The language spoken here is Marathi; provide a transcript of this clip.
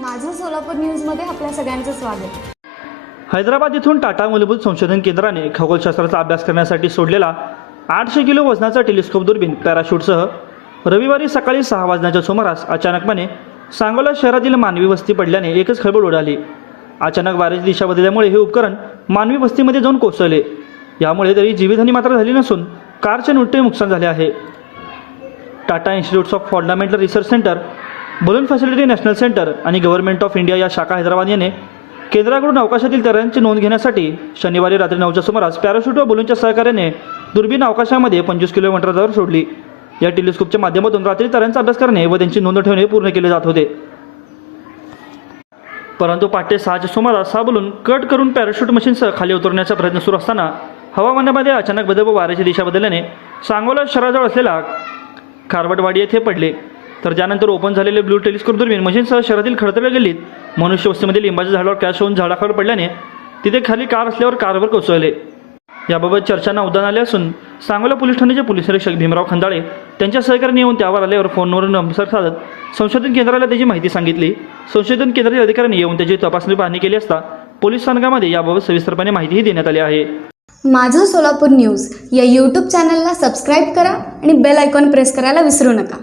माझं सोलापूर न्यूजमध्ये आपल्या सगळ्यांचं स्वागत. हैदराबाद येथून टाटा मूलभूत संशोधन केंद्राने खगोलशास्त्राचा अभ्यास करण्यासाठी सोडलेला आठशे किलो वजनाचा टेलिस्कोप दुर्बीण पॅराशूटसह रविवारी सकाळी सहा वाजण्याच्या सुमारास अचानकपणे सांगोला शहरातील मानवी वस्ती पडल्याने एकच खळबळ उडाली. अचानक वाऱ्याची दिशा बदलल्यामुळे हे उपकरण मानवी वस्तीमध्ये जाऊन कोसळले. यामुळे तरी जीवितहानी मात्र झाली नसून कारचे मोठे नुकसान झाले आहे. Tata institutes of fundamental research centre balloon facility national centre आणि गव्हर्नमेंट ऑफ इंडिया या शाखा हैदराबाद याने केंद्राकडून अवकाशातील तऱ्यांची नोंद घेण्यासाठी शनिवारी रात्री नऊच्या सुमारास पॅराशूट व बलूनच्या सहकार्याने दुर्बीण अवकाशामध्ये पंचवीस किलोमीटरवर सोडली. या टेलिस्कोपच्या माध्यमातून रात्री तऱ्यांचा अभ्यास करणे व त्यांची नोंद ठेवणे पूर्ण केले जात होते. परंतु पहाटे सहाच्या सुमारास हा बलून कट करून पॅराशूट मशीनसह खाली उतरण्याचा प्रयत्न सुरू असताना हवामानामध्ये अचानक बदल व वाऱ्याची दिशा बदलल्याने सांगोला शहराजवळ असलेला खारवटवाडी येथे पडले. तर त्यानंतर ओपन झालेले ब्लू टेलिस्कोप दुर्बीण मशीनसह शहरातील खडतऱ्या मनुष्य मनुष्यवस्तीमध्ये लिंबाच्या झाडावर क्रॅश होऊन झाडाखाली पडल्याने तिथे खाली कार असल्यावर कारवर कोसळले. याबाबत चर्चांना उदाहरण आले असून सांगोला पोलीस ठाण्याचे पोलीस निरीक्षक भीमराव खंदाळे त्यांच्या सहकार्याने येऊन त्यावर आल्यावर फोनवरून संपर्क साधत संशोधन केंद्राला त्याची माहिती सांगितली. संशोधन केंद्रातील अधिकाऱ्यांनी येऊन त्याची तपासणी पाहणी केली असता पोलीस स्थानकामध्ये याबाबत सविस्तरपणे माहितीही देण्यात आली आहे. माझं सोलापूर न्यूज या यूट्यूब चॅनलला सबस्क्राईब करा आणि बेल आयकॉन प्रेस करायला विसरू नका.